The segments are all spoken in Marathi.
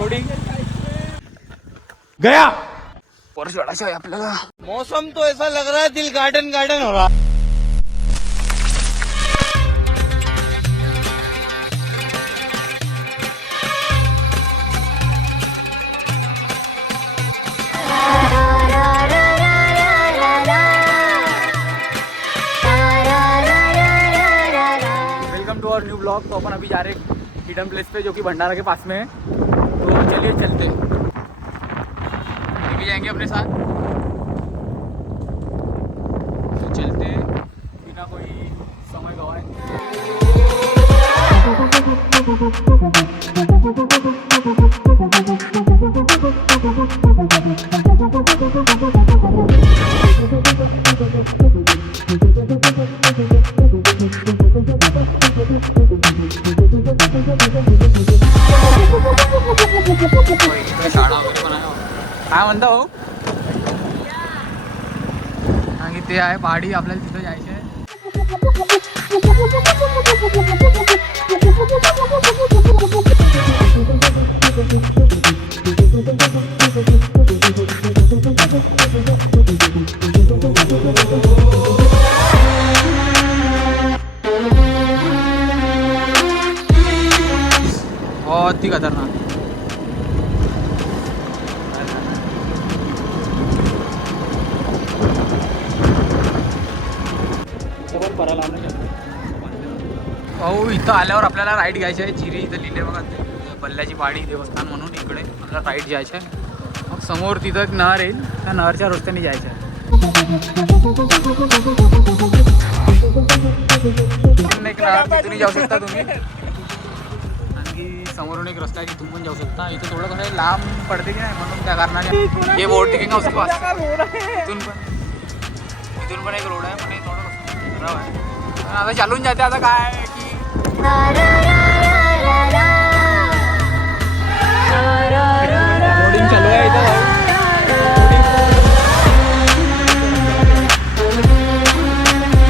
लोडिंग गया पर चढ़ाचा है आपल्याला। मौसम तो ऐसा लग रहा है दिल गार्डन गार्डन हो रहा। Welcome to our new blog. तो अपन अभी जा रहे हैं हिडन प्लेस पे जो कि भंडारा के पास में है। तो चलिए चलते, ये भी जाएंगे अपने साथ। तो चलते बिना कोई समय गवाए। शाळा वगैरे पण आहे, काय म्हणता हो? आणि ते आहे पहाडी, आपल्याला तिथं जायचं आहे। बहुत ही खतरनाक। भाऊ इथं आल्यावर आपल्याला राईड घ्यायची आहे। चिरी इथं लिहिले बघा, ते बल्ल्याची पहाडी देवस्थान म्हणून इकडे आपल्याला राईड घ्यायचं आहे। मग समोर तिथं एक नहर येईल, त्या नहरच्या रस्त्याने जायचं आहे। एक नहर तिथूनही जाऊ शकता तुम्ही, आणखी समोरून एक रस्ता आहे तिथून पण जाऊ शकता। इथं थोडं कसं लांब पडते की नाही, म्हणून त्या कारणाने हे बोट टिकिंग हाऊस पास इथून पण एक रोड आहे, पण हे थोडं खराब आहे। आता चालून जाते आता काय की लोडिंग चालू आहे इथं।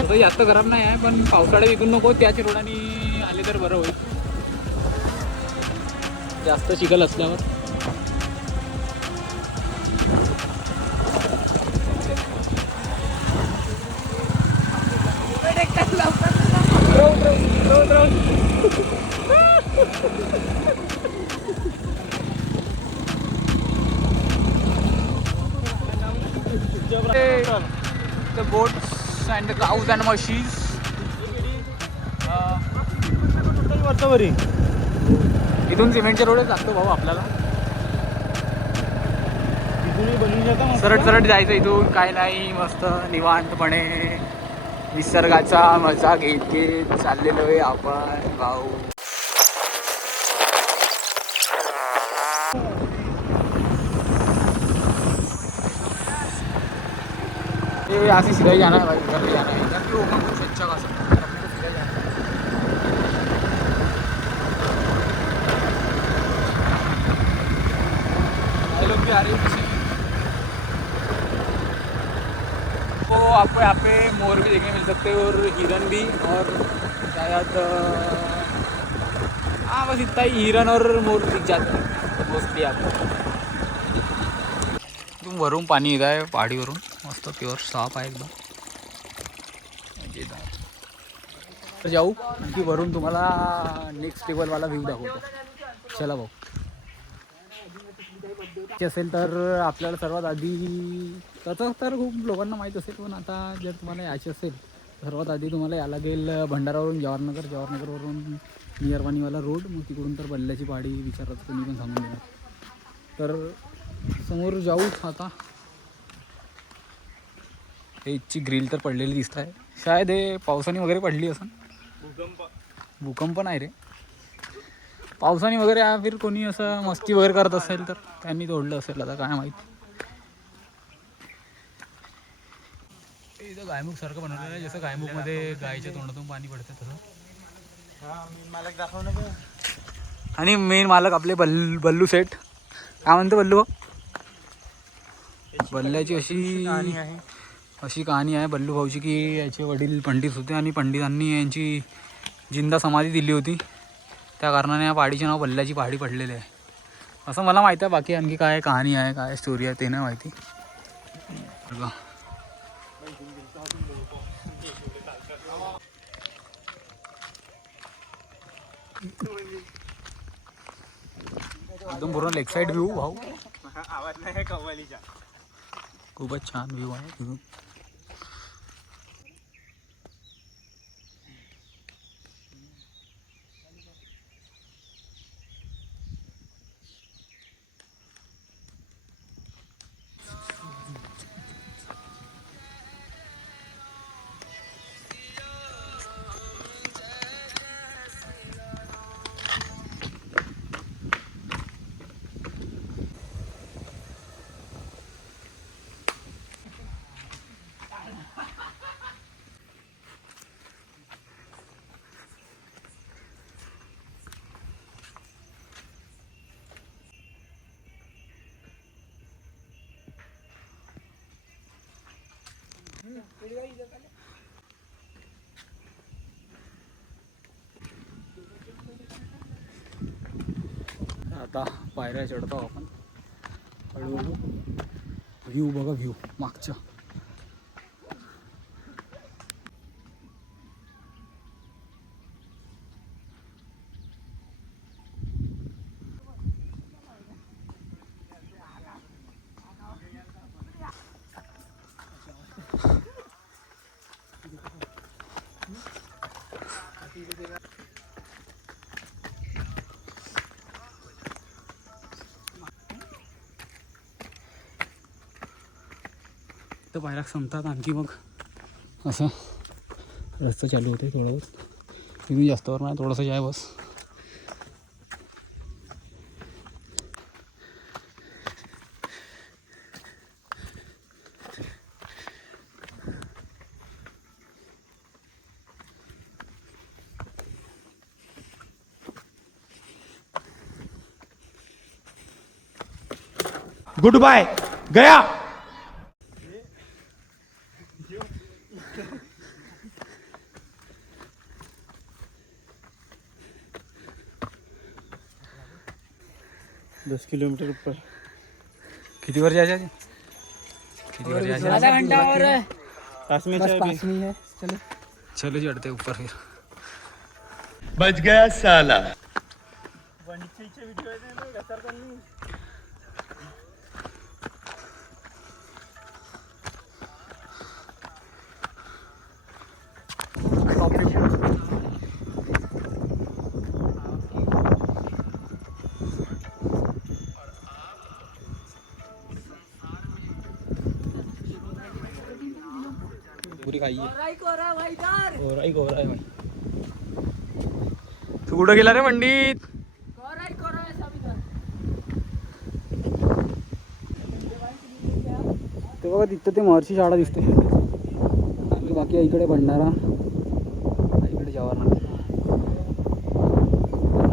तसं जास्त खराब नाही आहे, पण पावसाळ्यात विकून नको, त्याच रोडाने आले तर बरं होईल, जास्त चिखल असल्यावर। The boats and the cows and machines. इथून सिमेंटच्या रोडच लागतो भाऊ आपल्याला। सरळ सरळ जायचं इथून, काय नाही, मस्त निवांतपणे निसर्गाचा मजा घेत घेत चाललेलो आहे आपण भाऊ। ये यहाँ से सीधा ही जाना है भाई, इधर भी जाना है, इधर भी होगा कुछ अच्छा खासा, अपने को सीधा जाना है। लोग भी आ रही है, तो आपको यहाँ पे मोर भी देखने मिल सकते हैं और हिरन भी, और शायद हाँ बस इतना ही, हिरन और मोर दिख जाते हैं मोस्टली आपको। तुम वरून पाणी येत आहे पहाडीवरून, मस्त प्युअर साफ आहे एकदम, मजेदार। जाऊ आणखी वरून तुम्हाला नेक्स्ट टेबलवाला व्ह्यू दाखवतो। चला भाऊ, असेल तर आपल्याला सर्वात आधी, तसं तर खूप लोकांना माहीत असेल, पण आता जर तुम्हाला यायचे असेल सर्वात आधी तुम्हाला यायला लागेल भंडारावरून जवाहरनगर, जवाहरनगरवरून नियरवानीवाला रोड, मग तिकडून तर बल्ल्याची पहाडी विचारायचं तुम्ही पण सांगून देणार। तर समोर जाऊ आता। हे इथची ग्रिल तर पडलेली दिसत आहे, शायद हे पावसाने वगैरे पडली असं। भूकंप नाही रे, पावसाने वगैरे, या फिर कोणी असं मस्ती वगैरे करत असेल तर त्यांनी तोडलं असेल, आता काय माहिती। इथं गायमुख सारखं बनवलेलं आहे, जसं गायमुखमध्ये गायच्या तोंडातून पाणी पडतं तसं। मालक दाखव ना। आणि मेन मालक आपले बल्लू सेठ, काय म्हणतो बल्लू? बल्ल्याची अशी कहाणी आहे बल्लू भाऊची, की याचे वडील पंडित होते आणि पंडितांनी यांची जिंदा समाधी दिली होती, त्या कारणाने या पहाडीचे नाव बल्ल्याची पहाडी पडलेले आहे। असं मला माहिती आहे, बाकी आणखी काय कहाणी आहे काय स्टोरी आहे ते नाही माहिती. बघा एकदम पूर्ण लेग साईड व्ह्यू भाऊ. आवाज नाही कव्वालीचा. खूपच छान व्ह्यू आहे तिथून. आता पायऱ्या चढतो आपण हळूहळू. व्ह्यू बघा व्ह्यू मागच्या. तर पायऱ्या संपतात आणखी मग असं रस्ता चालू होते थोडं. तिथून जास्त वर नाही, थोडंसं आहे बस. गुड बाय गया. दस किलोमीटर ऊपर. किती वर जायचं? किती वर जायचं? आधा घंटा और है. पास में बस चाय पास में ही है. चलो चलो चढ़ते ऊपर फिर. बच गया साला. पुरी खाई भाई इधर. गोराई भाई. तू कुठं गेला रे पंडित? कोराई सब इधर. ते बघा तिथं ते महर्षी शाळा दिसते. आणि बाकी इकडे भंडारा, इकडे जवाहरनगर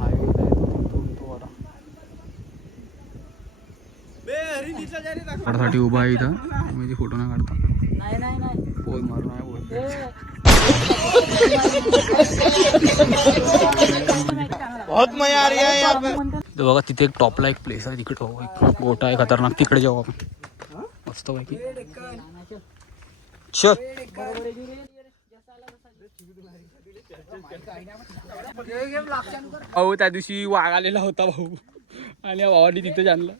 हायवे तो वाला. साठी उभा आहे इथं. म्हणजे फोटो नाही काढता. नाही पोज मारून आहे बोल. बहुत मजा आ रही है यहाँ पे. तर बघा तिथे एक टॉपला एक प्लेस आहे. तिकडे एक गोटा आहे खतरनाक. तिकडे जाऊ आपण मस्त पैकी. चल भाऊ त्या दिवशी वाघ आलेला होता भाऊ. आणि या भावानी तिथे आणलं.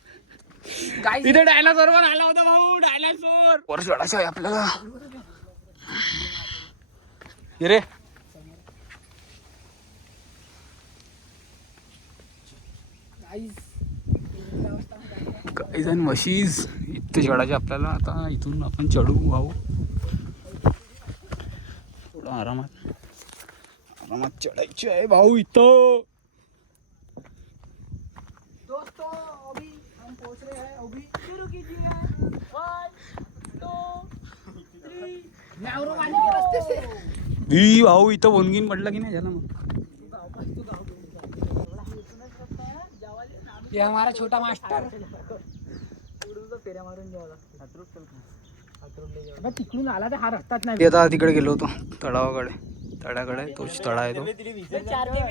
तिथे डायनासोर पण आला होता भाऊ. डायनासोर वर चढायचं आहे आपल्याला. रे काही जण म्हशीज इथे चढायचे आपल्याला. आता इथून आपण चढू भाऊ थोडं आरामात चढायचे आहे भाऊ इथं. दोस्तों अभी हम पहुंच रहे हैं. अभी शुरू कीजिए. 1 2 3. नेहरू वाली के रास्ते से. भाऊ इथं वनगीन पडलं की नाही झालं मग. ये हमारा छोटा मास्टर. तिकडून आला तर हा रस्ताच नाही. ते आता तिकडे गेलो होतो तळ्याकडे तोच तळा आहे तो. 4 ते 20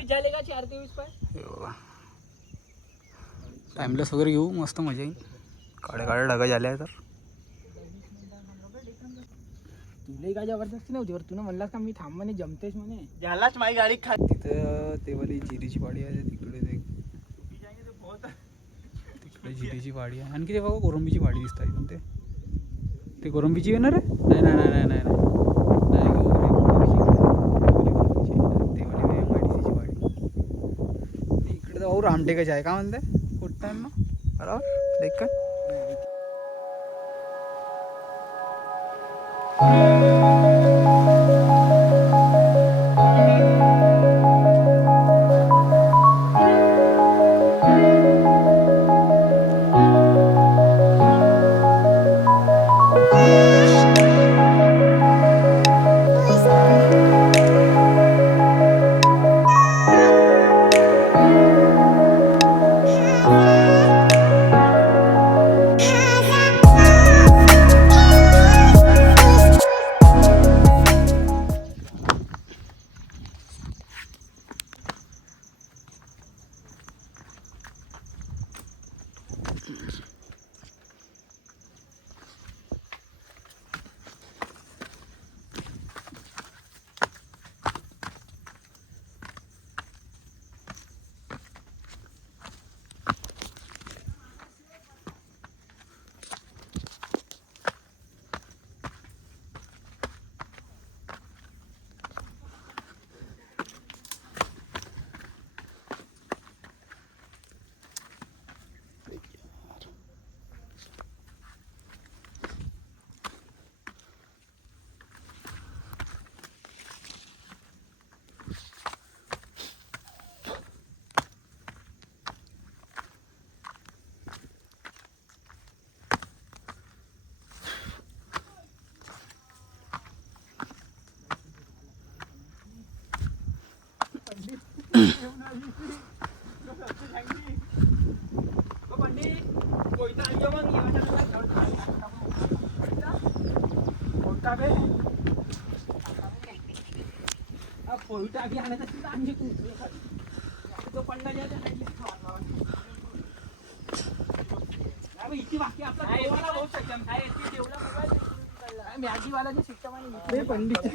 झाले का? 4 ते 20 पाय. हे बघा टाइमलेस वगैरे घेऊ, मस्त मजा येईल. काळे काळे ढगा झाले आहे तर. तुला काय जबरदस्ती नव्हती बरं, तुला म्हणलास का मी थांब म्हणे जमतेस म्हणे. झालाच माझी गाडी खा. तिथं ते वाली जिरीची पाडी आहे तिकडे तिकडे जिरीची पाडी आहे. आणखी ते बघा कोरंबीची पाडी दिसत आहे. पण ते कोरंबीची येणार आहे? नाही नाही नाही नाही नाही नाही ते वाली MIDC ची पाडी. इकडे तर भाऊ रामटेकाची आहे. का म्हणते कुठं आहे ना बरोबर देख का. मॅगीवाला जे सिस्टम आहे पंडित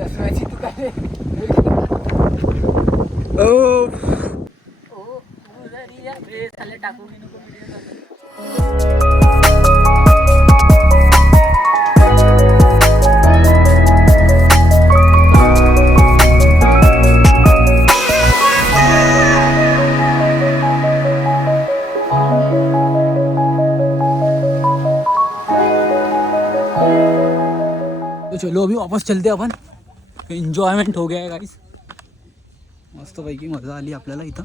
लसणाची दुकान आहे. टाकू तो चलो अभी वापस चलते अपन. एन्जॉयमेंट हो गया है गाइस. मस्त पैकी मजा आली आपल्याला इथं.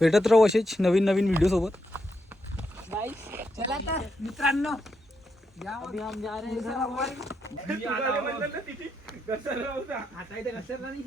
भेटत राहू असेच नवीन नवीन व्हिडिओ सोबत. चला तर मित्रांनो, अभी हम जा रहे हैं आता इथे घसरला नाही.